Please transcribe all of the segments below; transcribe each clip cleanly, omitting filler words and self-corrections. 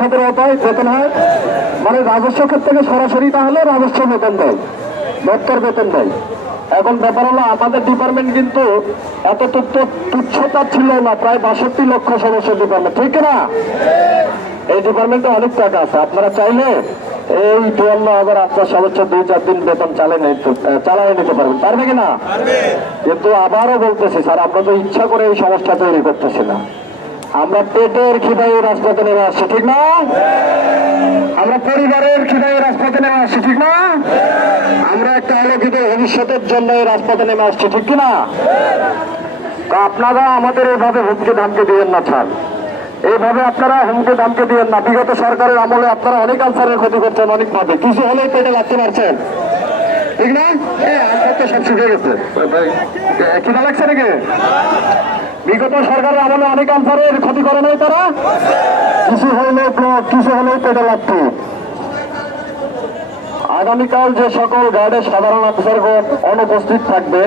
খাতের আওতায় বেতন হয়, মানে রাজস্ব খাত থেকে সরাসরি না হলে রাজস্ব বেতন দেয়, দপ্তর বেতন দেয়। এখন ব্যাপার হলো আমাদের ডিপার্টমেন্ট কিন্তু এত তুচ্ছতা ছিল না, প্রায় 62 লক্ষ সদস্য ডিপার্টমেন্ট, ঠিক না? এই ডিপার্টমেন্টে অনেক টাকা আছে, আপনারা চাইলে এই 52,000 আপনার সদস্য 2-4 দিন বেতন চালিয়ে নিতে পারবেন, পারবে কিনা? কিন্তু আবারও বলতেছি স্যার, আমরা তো ইচ্ছা করে এই সমস্যা তৈরি করতেছি না, আমরা পেটের খিদায় রাজপথে নেমে আসছি, ঠিক না? আমরা পরিবারের খিদায় রাজপথে নেমে আসছি, ঠিক না? আমরা একটা আলোকিত ভবিষ্যতের জন্য এই রাজপথে নেমে আসছি, ঠিক কিনা? তো আপনারা আমাদের এইভাবে হুমকি ধামকে দিয়েন না স্যার, এইভাবে আপনারা হুমকি ধামকে দিয়েন না। বিগত সরকারের আমলে আপনারা অনেক আনসারের ক্ষতি করছেন, অনেকভাবে কিছু হলেই পেটে লাগতে পারছেন, ঠিক না? আনসার তো সব শুকিয়ে গেছে, খিদা লাগছে নাকি? বিগত সরকারের আমলে অনেক আনসারের ক্ষতি করে নাই তারা, কিছু হলেই পেটে লাগতো। আগামীকাল যে সকল গার্ডের সাধারণ অফিসারগণ অনুপস্থিত থাকবে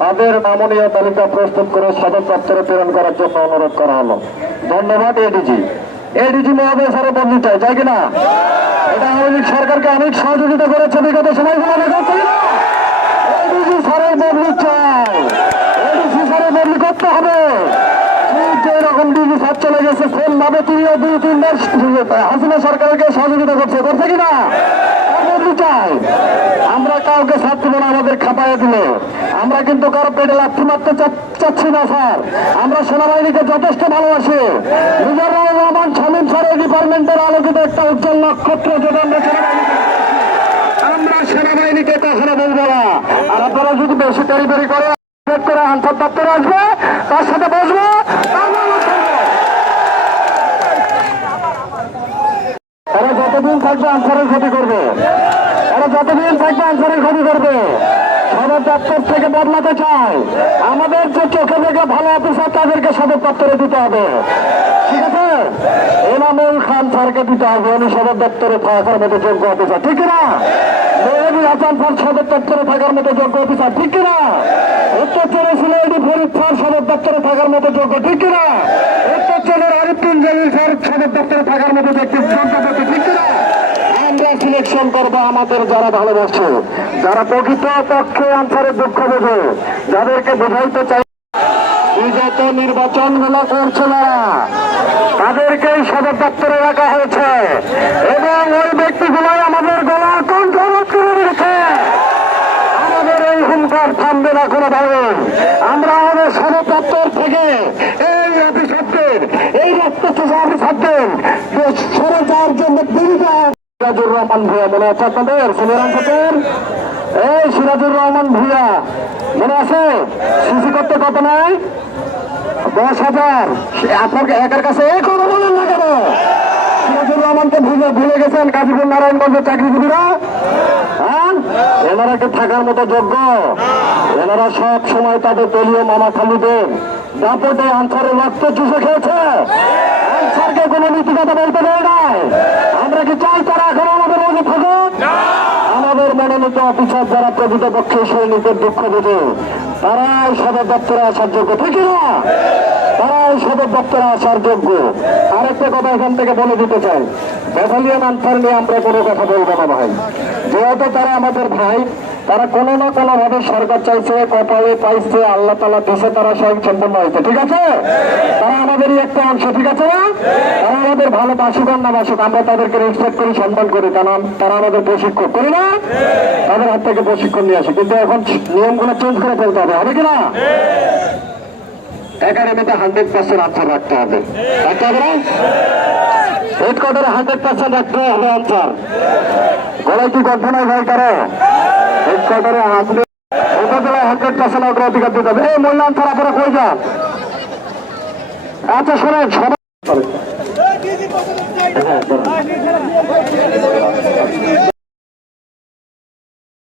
তাদের নামনীয় তালিকা প্রস্তুত করে সদর দপ্তরে প্রেরণ করার জন্য অনুরোধ করা হলো। ধন্যবাদ এডিজি মহোদয় স্যারের বদলি চাই, তাই কিনা? এটা আওয়ামী লীগ সরকারকে অনেক সহযোগিতা করেছে বিগত সময়গুলো, এডিজি স্যারের বদলি চাই, এডিজি স্যারের বদলি করতে হবে। এরকম ডিজি স্যার চলে গেছে, সেম ভাবে তিনিও 2-3 মাস হাসিনা সরকারকে সহযোগিতা করছে কিনা? চাই আমরা কাউকে ছাড় দিব না, আমাদের খাপাইয়ে দিলে আমরা কিন্তু কারো পেটে লাথি মারতে চাচ্ছি না স্যার। আমরা সেনাবাহিনীকে যথেষ্ট ভালোবাসি, মিজানুর রহমান শামীম স্যারের ডিপার্টমেন্টের আলোকিত একটা উজ্জ্বল নক্ষত্র, যেটা আমরা সেনাবাহিনীকে কখনো বলবো না। আর আপনারা যদি বেশি তৈরি করে আনসার দপ্তরে আসবে, তার সাথে বসবো, তারা যতদিন থাকবে আনসারের ক্ষতি করবে, সদর দপ্তর থেকে বদলাতে চায়। আমাদের যে চোখে দেখে ভালো অফিসার তাদেরকে সদর দপ্তরে দিতে হবে, ঠিক আছে? এনামুল খান স্যারকে দিতে হবে, উনি সদর দপ্তরে থাকার মতো যোগ্য অফিসার, ঠিক কিনা? মেহেদী হাসান স্যার সদর দপ্তরে থাকার মতো যোগ্য অফিসার, ঠিক কিনা? উত্তরচরে সিলেটি ফরিদ স্যার সদর দপ্তরে থাকার মতো যোগ্য, ঠিক কিনা? উত্তরচরের আরিফুল জলিল স্যার সদর দপ্তরে থাকার মতো ব্যক্তি, ঠিক কিনা? আমরা সিলেকশন করবো আমাদের যারা ভালোবাসে, যারা প্রকৃত পক্ষে আনসারের দুঃখ বোঝে, যাদেরকে বোঝাইতে চাই। বিগত নির্বাচন গুলো করছে না, তাদেরকেই সদর দপ্তরে রাখা হয়েছে এবং ওই ব্যক্তিগুলোই আমাদের গলা কণ্ঠরোধ করে দিয়েছে। আমাদের এই হুঙ্কার থামবে না কোনোভাবে। আমরা আমাদের সদর দপ্তর থেকে এই অফিসারদের, এই রক্তচোষা অফিসারদের সরে যাওয়ার জন্য সিরাজুর রহমান ভূঁইয়া মনে আছে আপনাদের? সিনিয়র অফিসার এই সিরাজুর রহমান ভূঁইয়া মনে আছে? সিসি করতে কত নাই? 10,000। আপনার একের কাছে কথা বলেন না কেন? সিরাজুর রহমানকে ভুলে গেছেন গাজীপুর নারায়ণগঞ্জের চাকরিজীবীরা? হ্যাঁ, এনারা কি থাকার মতো যোগ্য? এনারা সব সময় তাদের দলীয় মামা খালুদের দাপটে আনসারের রক্ত চুষে খেয়েছে। আনসারকে কোনো নীতিগত বলতে দেয় নাই। আমরা কি চাই তারা এখন আমাদের মধ্যে থাকুক? আমাদের মনোনীত অফিসার যারা প্রকৃতপক্ষে সৈনিকের দুঃখ বোঝে, তারাই সদর দপ্তরে আসার যোগ্য, ঠিক না? তারাই সদর দপ্তরে আসার যোগ্য। আরেকটা কথা এখান থেকে বলে দিতে চাই, ব্যাটালিয়ন আনসার নিয়ে আমরা কোনো কথা বলবো না ভাই। যেহেতু তারা আমাদের ভাই, তারা কোনো না কোনো ভাবে সরকার চাইছে, কপালে পাইছে, আল্লাহ তাআলা দেশে তারা স্বয়ং সম্পন্ন হয়েছে, ঠিক আছে? তারা আমাদেরই একটা অংশ, ঠিক আছে না? তারা আমাদের ভালো বাসুক আর না বাসুক, আমরা তাদেরকে রেসপেক্ট করি, সম্মান করি, কারণ তারা আমাদের প্রশিক্ষক, করি না? তাদের হাত থেকে প্রশিক্ষণ নিয়ে আসে, কিন্তু এখন নিয়মগুলো চেঞ্জ করে ফেলতে হবে কিনা? একাডেমিতে 100% আনসার রাখতে হবে না? হেডকোয়ার্টারে 100% রাখতে হবে আনসার। গলায় কি গল্প নাই ভাই কারো? হেডকোয়ার্টারে 100% অগ্রাধিকার দিতে হবে। এই মূল্যায়ন ছাড়া আপনারা কই যান? আচ্ছা শোনেন,